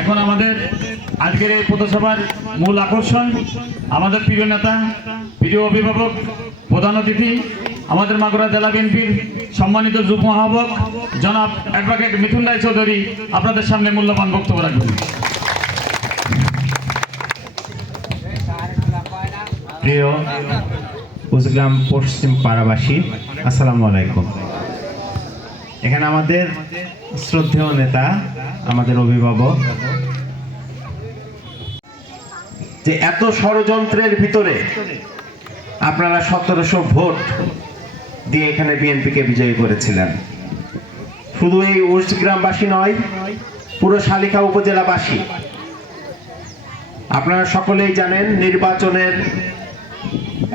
এখন আমাদের আজকের এই পথসভার মূল আকর্ষণ আমাদের প্রিয় নেতা, প্রিয় অভিভাবক, প্রধান অতিথি, আমাদের মাগুরা জেলা বিএনপির সম্মানিত যুগ্ম আহ্বায়ক জনাব অ্যাডভোকেট মিথুন রায় চৌধুরী আপনাদের সামনে মূল্যবান বক্তব্য রাখবেন। প্রিয় কুচগ্রাম পশ্চিম পাড়াবাসী, আসসালামু আলাইকুম। এখানে আমাদের শ্রদ্ধেয় নেতা, আমাদের অভিভাবক, যে এত ষড়যন্ত্রের ভিতরে আপনারা 1700 ভোট দিয়ে এখানে বিএনপিকে বিজয়ী করেছিলেন। শুধু এই কুচগ্রামবাসী নয়, পুরো শালিখা উপজেলাবাসী। আপনারা সকলেই জানেন, নির্বাচনের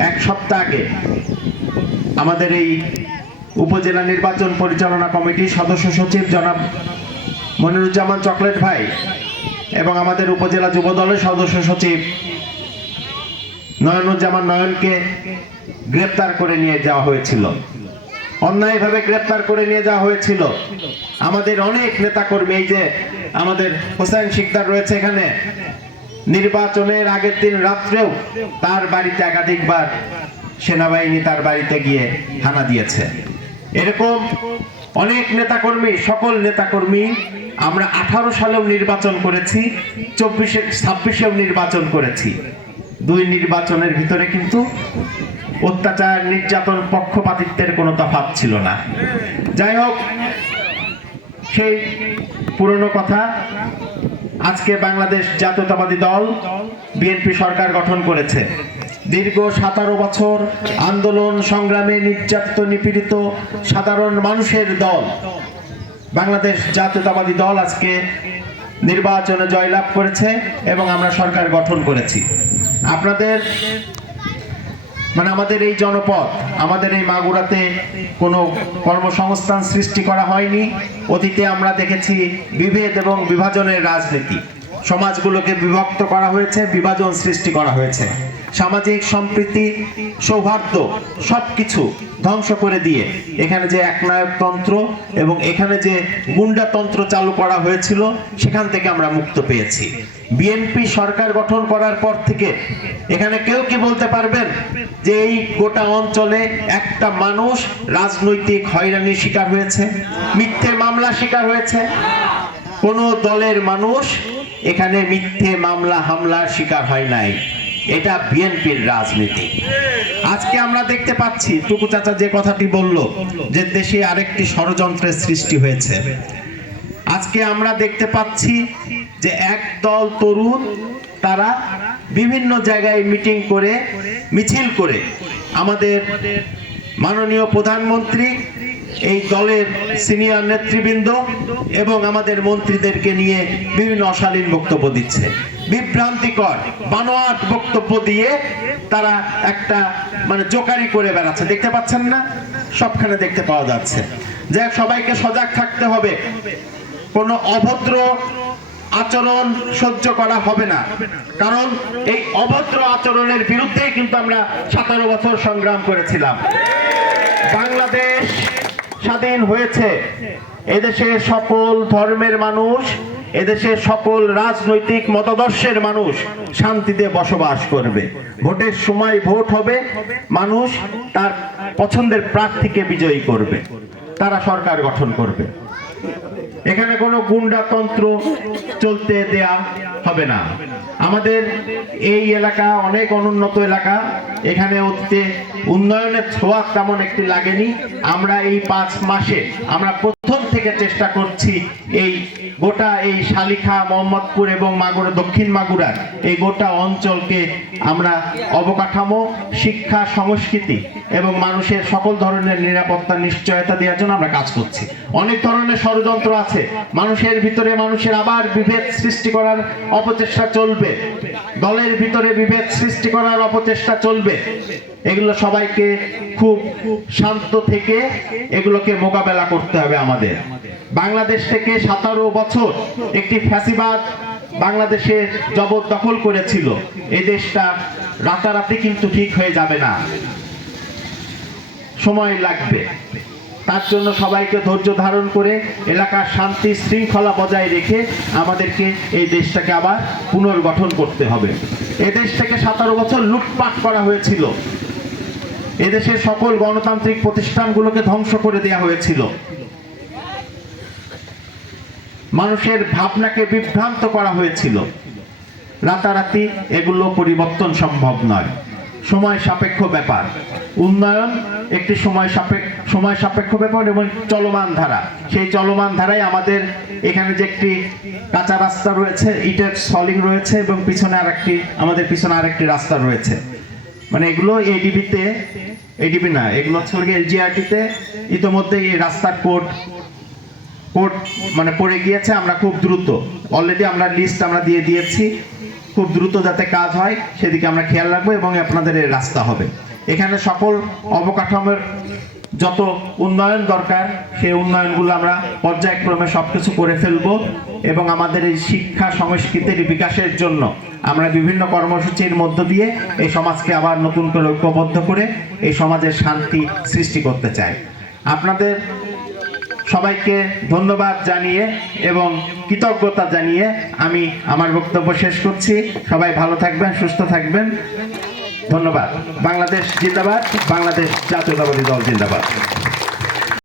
এক সপ্তাহ আগে আমাদের এই উপজেলা নির্বাচন পরিচালনা কমিটির সদস্য সচিব জনাব মনিরুজ্জামান চকলেট ভাই এবং আমাদের উপজেলা যুব দলের সদস্য সচিব নয়নুজ্জামান নয়নকে গ্রেপ্তার করে নিয়ে যাওয়া হয়েছিল, অন্যায়ভাবে গ্রেপ্তার করে নিয়ে যাওয়া হয়েছিল। আমাদের অনেক নেতাকর্মী, এই যে আমাদের হোসেন শিকদার রয়েছে এখানে, নির্বাচনের আগের দিন রাত্রেও তার বাড়িতে একাধিকবার সেনাবাহিনী তার বাড়িতে গিয়ে হানা দিয়েছে। এরকম অনেক নেতাকর্মী, সকল নেতাকর্মী, আমরা 18 সালেও নির্বাচন করেছি, 24-26-এও নির্বাচন করেছি। দুই নির্বাচনের ভিতরে কিন্তু অত্যাচার, নির্যাতন, পক্ষপাতিত্বের কোনো তফাৎ ছিল না। যাই হোক, সেই পুরনো কথা, আজকে বাংলাদেশ জাতীয়তাবাদী দল বিএনপি সরকার গঠন করেছে। দীর্ঘ 17 বছর আন্দোলন সংগ্রামে নির্যাতিত নিপীড়িত সাধারণ মানুষের দল বাংলাদেশ জাতীয়তাবাদী দল আজকে নির্বাচনে জয়লাভ করেছে এবং আমরা সরকার গঠন করেছি। আপনাদের আমাদের এই জনপদ, আমাদের এই মাগুরাতে কোনো কর্মসংস্থান সৃষ্টি করা হয়নি। অতীতে আমরা দেখেছি বিভেদ এবং বিভাজনের রাজনীতি, সমাজগুলোকে বিভক্ত করা হয়েছে, বিভাজন সৃষ্টি করা হয়েছে, সামাজিক সম্প্রীতি, সৌহার্দ্য সবকিছু ধ্বংস করে দিয়ে এখানে যে একনায়কতন্ত্র এবং এখানে যে গুন্ডাতন্ত্র চালু করা হয়েছিল, সেখান থেকে আমরা মুক্ত পেয়েছি। বিএনপি সরকার গঠন করার পর থেকে এখানে কেউ কি বলতে পারবেন যে এই গোটা অঞ্চলে একটা মানুষ রাজনৈতিক হয়রানির শিকার হয়েছে, মিথ্যে মামলা শিকার হয়েছে? কোন দলের মানুষ এখানে মিথ্যে মামলা হামলার শিকার হয় নাই। এটা বিএনপির রাজনীতি। আজকে আমরা দেখতে পাচ্ছি, টুকু চাচা যে কথাটি বলল, যে দেশে আরেকটি ষড়যন্ত্রের সৃষ্টি হয়েছে। আজকে আমরা দেখতে পাচ্ছি যে একদল তরুণ, তারা বিভিন্ন জায়গায় মিটিং করে, মিছিল করে আমাদের মাননীয় প্রধানমন্ত্রী, এই দলের সিনিয়র নেতৃবৃন্দ এবং আমাদের মন্ত্রীদেরকে নিয়ে বিভিন্ন অশালীন বক্তব্য দিচ্ছে, বিভ্রান্তিকর বানোয়াট বক্তব্য দিয়ে তারা একটা জোকারি করে বেড়াচ্ছে। দেখতে পাচ্ছেন না? সবখানে দেখতে পাওয়া যাচ্ছে। যে সবাইকে সজাগ থাকতে হবে, কোনো অভদ্র আচরণ সহ্য করা হবে না, কারণ এই অভদ্র আচরণের বিরুদ্ধে কিন্তু আমরা 17 বছর সংগ্রাম করেছিলাম। বাংলাদেশ স্বাধীন হয়েছে, এদেশে সকল ধর্মের মানুষ, এদেশে সকল রাজনৈতিক মতাদর্শের মানুষ শান্তিতে বসবাস করবে। ভোটের সময় ভোট হবে, মানুষ তার পছন্দের প্রার্থীকে বিজয়ী করবে, তারা সরকার গঠন করবে। এখানে কোনো গুন্ডাতন্ত্র চলতে দেয়া হবে না। আমাদের এই এলাকা অনেক অনুন্নত এলাকা, এখানে অতীতে উন্নয়নের ছোঁয়া তেমন একটি লাগেনি। আমরা এই 5 মাসে আমরা প্রথম থেকে চেষ্টা করছি এই গোটা এই শালিখা, মোহাম্মদপুর এবং মাগুরা, দক্ষিণ মাগুরার এই গোটা অঞ্চলকে আমরা অবকাঠামো, শিক্ষা, সংস্কৃতি এবং মানুষের সকল ধরনের নিরাপত্তা নিশ্চয়তা দেওয়ার জন্য আমরা কাজ করছি। অনেক ধরনের ষড়যন্ত্র আছে, মানুষের ভিতরে মানুষের আবার বিভেদ সৃষ্টি করার অপচেষ্টা চলবে, দলের ভিতরে বিভেদ সৃষ্টি করার অপচেষ্টা চলবে। এগুলো সবাইকে খুব শান্ত থেকে এগুলোকে মোকাবেলা করতে হবে। আমাদের বাংলাদেশ থেকে 17 বছর একটি ফ্যাসিবাদ বাংলাদেশে জবরদখল করেছিল। এই দেশটা রাতারাতি কিন্তু ঠিক হয়ে যাবে না, সময় লাগবে। তার জন্য সবাইকে ধৈর্য ধারণ করে এলাকার শান্তি শৃঙ্খলা বজায় রেখে আমাদেরকে এই দেশটাকে আবার পুনর্গঠন করতে হবে। এই দেশ থেকে 17 বছর লুটপাট করা হয়েছিল, এদেশের সকল গণতান্ত্রিক প্রতিষ্ঠানগুলোকে ধ্বংস করে দেওয়া হয়েছিল, মানুষের ভাবনাকে বিভ্রান্ত করা হয়েছিল। রাতারাতি এগুলো পরিবর্তন সম্ভব নয়, সময় সাপেক্ষ ব্যাপার। উন্নয়ন একটি সময় সাপেক্ষ ব্যাপার এবং চলমান ধারা। সেই চলমান ধারায় আমাদের এখানে যে একটি কাঁচা রাস্তা রয়েছে, ইটের সলিং রয়েছে এবং আমাদের পিছনে আরেকটি রাস্তা রয়েছে। মানে এগুলো এডিবি না, এগুলো হচ্ছে এলজিআরটিতে ইতিমধ্যে এই রাস্তার কোড মানে পড়ে গিয়েছে। আমরা খুব দ্রুত অলরেডি আমরা লিস্ট দিয়ে দিয়েছি, খুব দ্রুত যাতে কাজ হয় সেদিকে আমরা খেয়াল রাখবো এবং আপনাদের এই রাস্তা হবে। এখানে সকল অবকাঠামোর যত উন্নয়ন দরকার সেই উন্নয়নগুলো আমরা পর্যায়ক্রমে সবকিছু করে ফেলবো এবং আমাদের এই শিক্ষা সংস্কৃতির বিকাশের জন্য আমরা বিভিন্ন কর্মসূচির মধ্য দিয়ে এই সমাজকে আবার নতুন করে ঐক্যবদ্ধ করে এই সমাজের শান্তি সৃষ্টি করতে চাই। আপনাদের সবাইকে ধন্যবাদ জানিয়ে এবং কৃতজ্ঞতা জানিয়ে আমি আমার বক্তব্য শেষ করছি। সবাই ভালো থাকবেন, সুস্থ থাকবেন। ধন্যবাদ। বাংলাদেশ জিন্দাবাদ, বাংলাদেশ জাতীয়তাবাদী দল জিন্দাবাদ।